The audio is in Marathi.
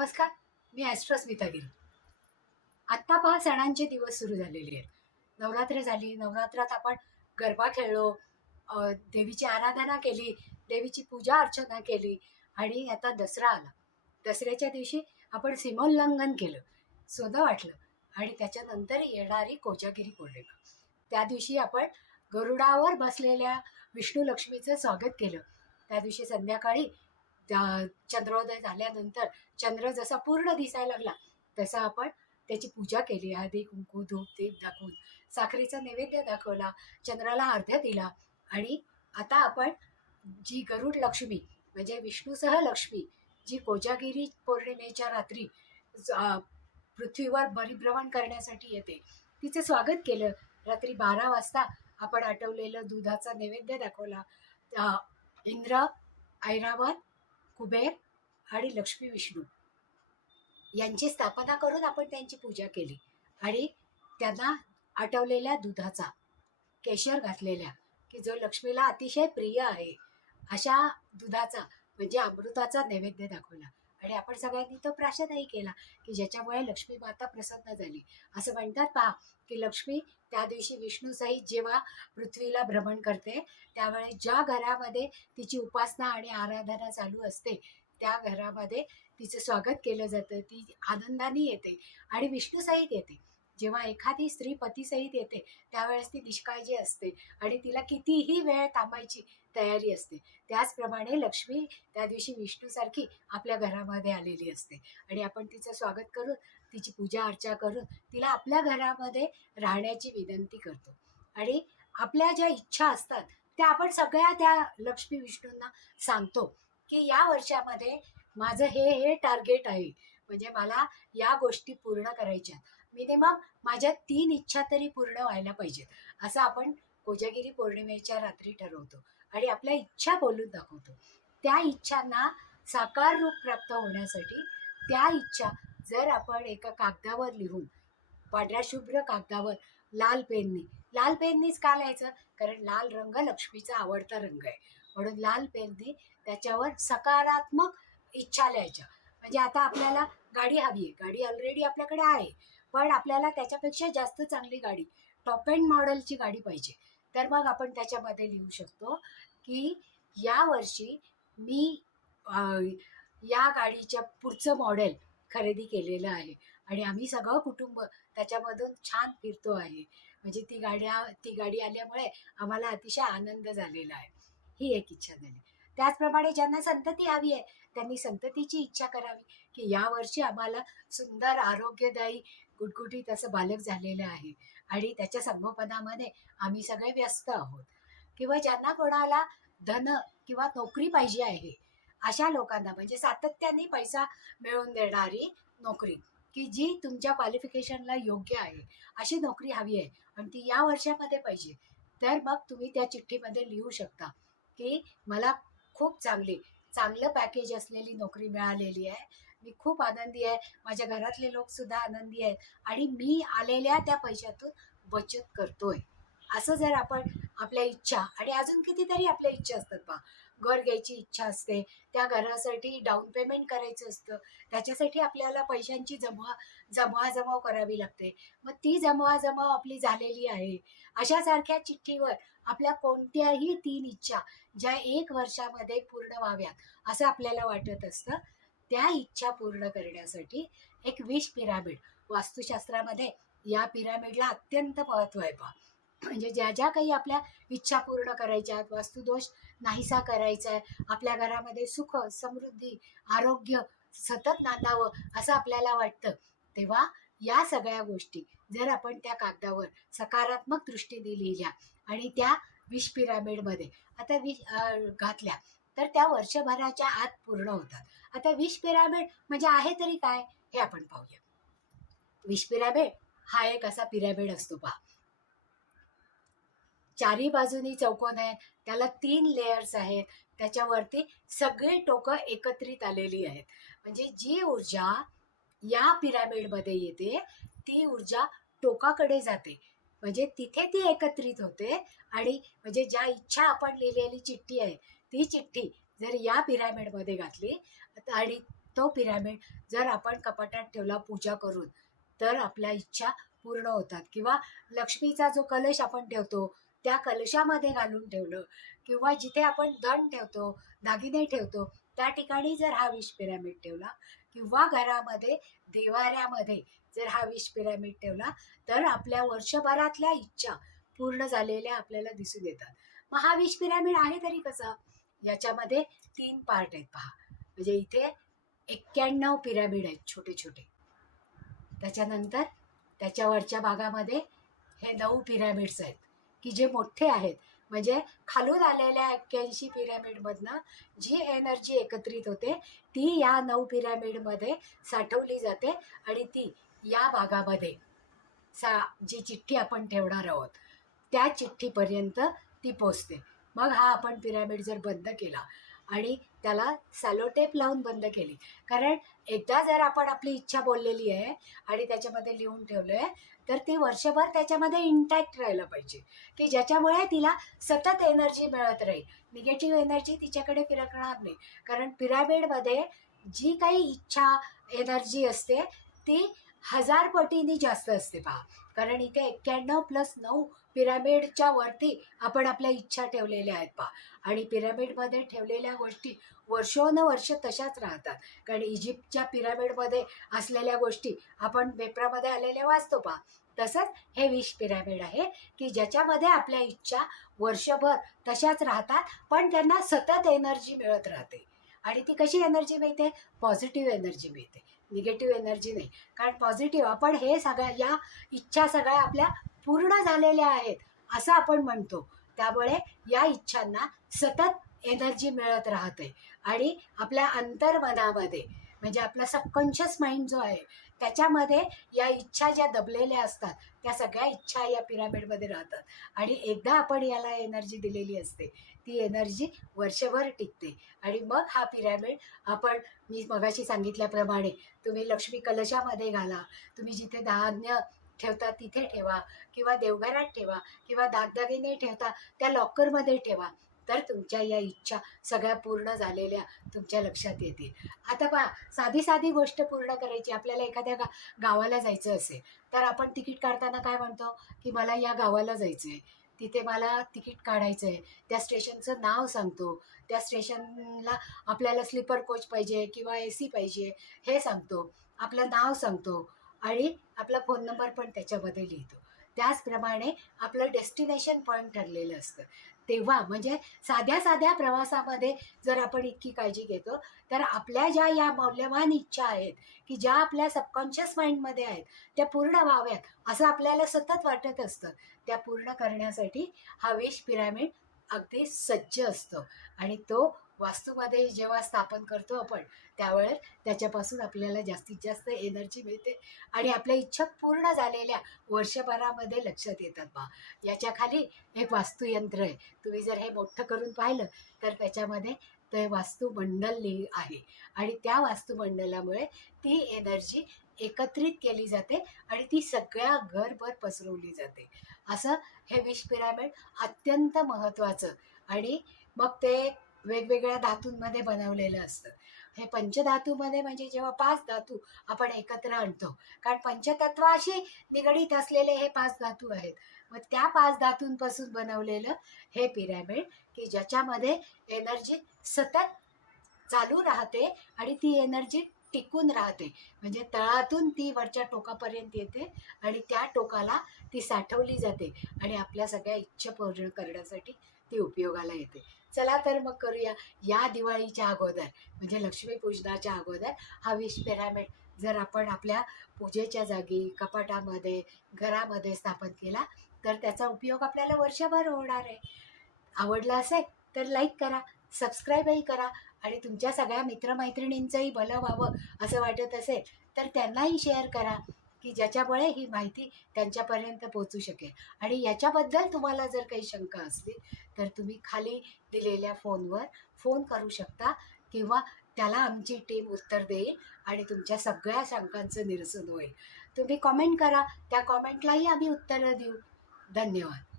नमस्कार. मी ॲस्ट्रोस्मिता गिरी. आत्ता पहा सणांचे दिवस सुरू झालेले आहेत. नवरात्र झाली. नवरात्रात आपण गरबा खेळलो, देवीची आराधना केली, देवीची पूजा अर्चना केली आणि आता दसरा आला. दसऱ्याच्या दिवशी आपण सीमोल्लंघन केलं, सोनं वाटलं आणि त्याच्यानंतर येणारी कोजागिरी पौर्णिमा. त्या दिवशी आपण गरुडावर बसलेल्या विष्णू लक्ष्मीचं स्वागत केलं. त्या दिवशी संध्याकाळी चंद्रोदय झाल्यानंतर चंद्र जसा पूर्ण दिसायला लागला तसा आपण त्याची पूजा केली. हळदी कुंकू धूप दीप दाखवून साखरेचा नैवेद्य दाखवला, चंद्राला अर्घ्य दिला. आणि आता आपण जी गरुड लक्ष्मी म्हणजे विष्णूसह लक्ष्मी जी कोजागिरी पौर्णिमेच्या रात्री पृथ्वीवर परिभ्रमण करण्यासाठी येते तिचं स्वागत केलं. रात्री 12 वाजता आपण आटवलेलं दुधाचा नैवेद्य दाखवला. इंद्र, ऐरावत, कुबेर आणि लक्ष्मी विष्णू यांची स्थापना करून आपण त्यांची पूजा केली आणि त्यांना आटवलेल्या दुधाचा, केशर घातलेल्या की जो लक्ष्मीला अतिशय प्रिय आहे अशा दुधाचा म्हणजे अमृताचा नैवेद्य दाखवला. आणि आपण सगळ्यांनी तो प्राशनही केला की ज्याच्यामुळे लक्ष्मी माता प्रसन्न झाली. असं म्हणतात पहा की लक्ष्मी त्या दिवशी विष्णूसहित जेव्हा पृथ्वीला भ्रमण करते त्यावेळेस ज्या घरामध्ये तिची उपासना आणि आराधना चालू असते त्या घरामध्ये तिचं स्वागत केलं जातं. ती आनंदाने येते आणि विष्णूसहित येते. जेव्हा एखादी स्त्री पतीसहित येते त्यावेळेस ती निष्काळजी असते आणि तिला कितीही वेळ थांबायची तयारी असते. त्याचप्रमाणे लक्ष्मी त्या दिवशी विष्णूसारखी आपल्या घरामध्ये आलेली असते आणि आपण तिचं स्वागत करून तिची पूजा अर्चा करून तिला आपल्या घरामध्ये राहण्याची विनंती करतो. आणि आपल्या ज्या इच्छा असतात त्या आपण सगळ्या त्या लक्ष्मी विष्णूंना सांगतो की या वर्षामध्ये माझं हे टार्गेट आहे, म्हणजे मला या गोष्टी पूर्ण करायच्या. मिनिमम माझ्या 3 इच्छा तरी पूर्ण व्हायला पाहिजेत असं आपण कोजागिरी पौर्णिमेच्या रात्री ठरवतो आणि आपल्या इच्छा बोलून दाखवतो. त्या इच्छांना साकार रूप प्राप्त होण्यासाठी त्या इच्छा जर आपण एका कागदावर लिहून, पांढऱ्या शुभ्र कागदावर लाल पेननीच का लिहायचं? कारण लाल रंग लक्ष्मीचा आवडता रंग आहे, म्हणून लाल पेननी त्याच्यावर सकारात्मक इच्छा लिहायच्या. म्हणजे आता आपल्याला गाडी हवी आहे, गाडी ऑलरेडी आपल्याकडे आहे, पण आपल्याला त्याच्यापेक्षा जास्त चांगली गाडी, टॉप एंड मॉडेलची गाडी पाहिजे. तर मग आपण त्याच्यामध्ये लिहू शकतो की या वर्षी मी या गाडीच्या पुढचं मॉडेल खरेदी केलेलं आहे आणि आम्ही सगळं कुटुंब त्याच्यामधून छान फिरतो आहे. म्हणजे ती गाडी आल्यामुळे आम्हाला अतिशय आनंद झालेला आहे. ही एक इच्छा झाली. त्याचप्रमाणे ज्यांना संतती हवी आहे त्यांनी संततीची इच्छा करावी की यावर्षी आम्हाला सुंदर आरोग्यदायी गुटगुटीत असं बालक झालेलं आहे आणि त्याच्या संगोपनामध्ये आम्ही सगळे व्यस्त आहोत. किंवा ज्यांना कोणाला धन किंवा नोकरी पाहिजे आहे अशा लोकांना म्हणजे सातत्याने पैसा मिळवून देणारी नोकरी की जी तुमच्या क्वालिफिकेशनला योग्य आहे अशी नोकरी हवी आहे आणि ती या वर्षामध्ये पाहिजे. तर मग तुम्ही त्या चिठ्ठीमध्ये लिहू शकता की मला खूप चांगलं पॅकेज असलेली नोकरी मिळालेली आहे, मी खूप आनंदी आहे, माझ्या घरातले लोकसुद्धा आनंदी आहेत आणि मी आलेल्या त्या पैशातून बचत करतोय. असं जर आपण आपल्या इच्छा आणि अजून कितीतरी आपल्या इच्छा असतात पहा. घर घ्यायची इच्छा असते, त्या घरासाठी डाऊन पेमेंट करायचं असतं, त्याच्यासाठी आपल्याला पैशांची जमवाजमव करावी लागते. मग ती जमवाजमव आपली झालेली आहे अशासारख्या चिठ्ठीवर आपल्या कोणत्याही 3 इच्छा ज्या 1 वर्षामध्ये पूर्ण व्हाव्यात असं आपल्याला वाटत असतं, त्या इच्छा पूर्ण करण्यासाठी एक विश पिरामिड, वास्तुशास्त्रामध्ये या पिरामिडला अत्यंत महत्त्व आहे पहा. म्हणजे ज्या ज्या काही आपल्या इच्छा पूर्ण करायच्या आहेत, वास्तुदोष नाहीसा करायचा आहे, आपल्या घरामध्ये सुख समृद्धी आरोग्य सतत नांदावं असं आपल्याला वाटतं, तेव्हा या सगळ्या गोष्टी जर आपण त्या कागदावर सकारात्मक दृष्टीने लिहिल्या आणि त्या विश पिरामिडमध्ये आता घातल्या तर त्या वर्षभराच्या आत पूर्ण होतात. आता विश पिरामिड म्हणजे आहे तरी काय हे आपण पाहूया. विश पिरामिड हा एक असा पिरामिड असतो पहा. 4ही बाजूनी चौकोन आहे, त्याला 3 लेयर्स आहेत, त्याच्यावरती सगळी टोकं एकत्रित आलेली आहेत. म्हणजे जी ऊर्जा या पिरामिडमध्ये येते ती ऊर्जा टोकाकडे जाते, म्हणजे तिथे ती एकत्रित होते. आणि म्हणजे ज्या इच्छा आपण लिहिलेली चिठ्ठी आहे ती चिठ्ठी जर या पिरामिडमध्ये घातली आणि तो पिरॅमिड जर आपण कपाटात ठेवला पूजा करून तर आपल्या इच्छा पूर्ण होतात. किंवा लक्ष्मीचा जो कलश आपण ठेवतो त्या कलशामध्ये घालून ठेवलं, किंवा जिथे आपण धन ठेवतो, दागिने ठेवतो, त्या ठिकाणी जर हा विश पिरॅमिड ठेवला, किंवा घरामध्ये देवाऱ्यामध्ये जर हा विश पिरॅमिड ठेवला तर आपल्या वर्षभरातल्या इच्छा पूर्ण झालेल्या आपल्याला दिसून येतात. मग हा विश पिरॅमिड आहे तरी कसा? याच्यामध्ये 3 पार्ट आहेत पहा. म्हणजे इथे 91 पिरॅमिड आहेत छोटे छोटे. त्याच्यानंतर त्याच्यावरच्या भागामध्ये हे 9 पिरॅमिड्स आहेत की जे मोठे आहेत. म्हणजे खालून आलेल्या 81 पिरॅमिडमधनं जी एनर्जी एकत्रित होते ती या 9 पिरॅमिडमध्ये साठवली जाते आणि ती या भागामध्ये जी चिठ्ठी आपण ठेवणार आहोत त्या चिठ्ठीपर्यंत ती पोचते. मग हा आपण पिरॅमिड जर बंद केला आणि त्याला सॅलोटेप लावून बंद केली, कारण एकदा जर आपण आपली इच्छा बोललेली आहे आणि त्याच्यामध्ये लिहून ठेवलं आहे तर ती वर्षभर त्याच्यामध्ये इंटॅक्ट राहायला पाहिजे, की ज्याच्यामुळे तिला सतत एनर्जी मिळत राहील. निगेटिव्ह एनर्जी तिच्याकडे फिरकणार नाही. कारण पिरॅमिडमध्ये जी काही इच्छा एनर्जी असते ती 1000 पटीने जास्त असते पहा. कारण इथे 91 + 9 पिरॅमिडच्या वरती आपण आपल्या इच्छा ठेवलेल्या आहेत पहा. आणि पिरॅमिडमध्ये ठेवलेल्या गोष्टी वर्षोनवर्ष तशाच राहतात. कारण इजिप्तच्या पिरॅमिडमध्ये असलेल्या गोष्टी आपण पेपरामध्ये आलेल्या वाचतो पहा. तसंच हे विश पिरॅमिड आहे की ज्याच्यामध्ये आपल्या इच्छा वर्षभर तशाच राहतात, पण त्यांना सतत एनर्जी मिळत राहते. आणि ती कशी एनर्जी मिळते? पॉझिटिव्ह एनर्जी मिळते, निगेटिव्ह एनर्जी नाही. कारण पॉझिटिव्ह आपण हे या इच्छा सगळ्या आपल्या पूर्ण झालेल्या आहेत असं आपण म्हणतो. त्यामुळे या इच्छांना सतत एनर्जी मिळत राहते आणि आपल्या अंतर्मनामध्ये म्हणजे आपला सबकॉन्शियस माइंड जो आहे त्याच्यामध्ये या इच्छा ज्या दबलेल्या असतात त्या सगळ्या इच्छा या पिरॅमिडमध्ये राहतात. आणि एकदा आपण याला एनर्जी दिलेली असते ती एनर्जी वर्षभर टिकते. आणि मग हा पिरॅमिड आपण मी मगाशी सांगितल्याप्रमाणे तुम्ही लक्ष्मी कलशामध्ये घाला, तुम्ही जिथे धान्य ठेवता तिथे ठेवा, किंवा देवघरात ठेवा, किंवा दागदागिने ठेवता त्या लॉकरमध्ये ठेवा, तर तुमच्या या इच्छा सगळ्या पूर्ण झालेल्या तुमच्या लक्षात येतील. आता पहा, साधी साधी गोष्ट पूर्ण करायची. आपल्याला एखाद्या गावाला जायचं असेल तर आपण तिकीट काढताना काय म्हणतो की मला या गावाला जायचं आहे, तिथे मला तिकीट काढायचं आहे, त्या स्टेशनचं नाव सांगतो, त्या स्टेशनला आपल्याला स्लीपर कोच पाहिजे किंवा AC पाहिजे हे सांगतो, आपलं नाव सांगतो आणि आपला फोन नंबर पण त्याच्यामध्ये लिहितो. त्याचप्रमाणे आपलं डेस्टिनेशन पॉईंट ठरलेलं असतं. तेव्हा म्हणजे साध्या साध्या प्रवासामध्ये जर आपण इतकी काळजी घेतो तर आपल्या ज्या या मौल्यवान इच्छा आहेत की ज्या आपल्या सबकॉन्शियस माइंडमध्ये आहेत त्या पूर्ण व्हाव्यात असं आपल्याला सतत वाटत असतं. त्या पूर्ण करण्यासाठी हा विश पिरॅमिड अगदी सज्ज असतो. आणि तो वास्तूमध्ये जेव्हा स्थापन करतो आपण त्यावेळेस त्याच्यापासून आपल्याला जास्तीत जास्त एनर्जी मिळते आणि आपल्या इच्छा पूर्ण झालेल्या वर्षभरामध्ये लक्षात येतात बा. याच्या खाली एक वास्तुयंत्र आहे. तुम्ही जर हे मोठं करून पाहिलं तर त्याच्यामध्ये ते वास्तुमंडल आहे आणि त्या वास्तुमंडलामुळे ती एनर्जी एकत्रित केली जाते आणि ती सगळ्या घरभर पसरवली जाते. असं हे विश पिरॅमिड अत्यंत महत्त्वाचं. आणि मग ते वेगवेगळ्या धातूंमध्ये बनवलेलं असतं. हे पंचधातूमध्ये म्हणजे जेव्हा 5 धातू आपण एकत्र आणतो, कारण पंचतत्वाशी निगडीत असलेले हे 5 धातू आहेत. मग त्या 5 धातूंपासून बनवलेलं हे पिरॅमिड की ज्याच्यामध्ये एनर्जी सतत चालू राहते आणि ती एनर्जी टिकून राहते. म्हणजे तळातून ती वरच्या टोकापर्यंत येते आणि त्या टोकाला ती साठवली जाते आणि आपल्या सगळ्या इच्छा पूर्ण करण्यासाठी ती उपयोगाला येते. चला तर मग करूया या दिवाळीच्या अगोदर म्हणजे लक्ष्मीपूजनाच्या अगोदर हा विश पिरॅमिड जर आपण आपल्या पूजेच्या जागी, कपाटामध्ये, घरामध्ये स्थापन केला तर त्याचा उपयोग आपल्याला वर्षभर होणार आहे. आवडला असेल तर लाईक करा, सबस्क्राईबही करा आणि तुमच्या सगळ्या मित्रमैत्रिणींचंही भलं व्हावं असं वाटत असेल तर त्यांनाही शेअर करा की ज्याच्यामुळे ही माहिती त्यांच्यापर्यंत पोहोचू शकेल. आणि याच्याबद्दल तुम्हाला जर काही शंका असली तर तुम्ही खाली दिलेल्या फोनवर फोन करू शकता किंवा त्याला आमची टीम उत्तर देईल आणि तुमच्या सगळ्या शंकांचं निरसन होईल. तुम्ही कॉमेंट करा, त्या कॉमेंटलाही आम्ही उत्तरं देऊ. धन्यवाद.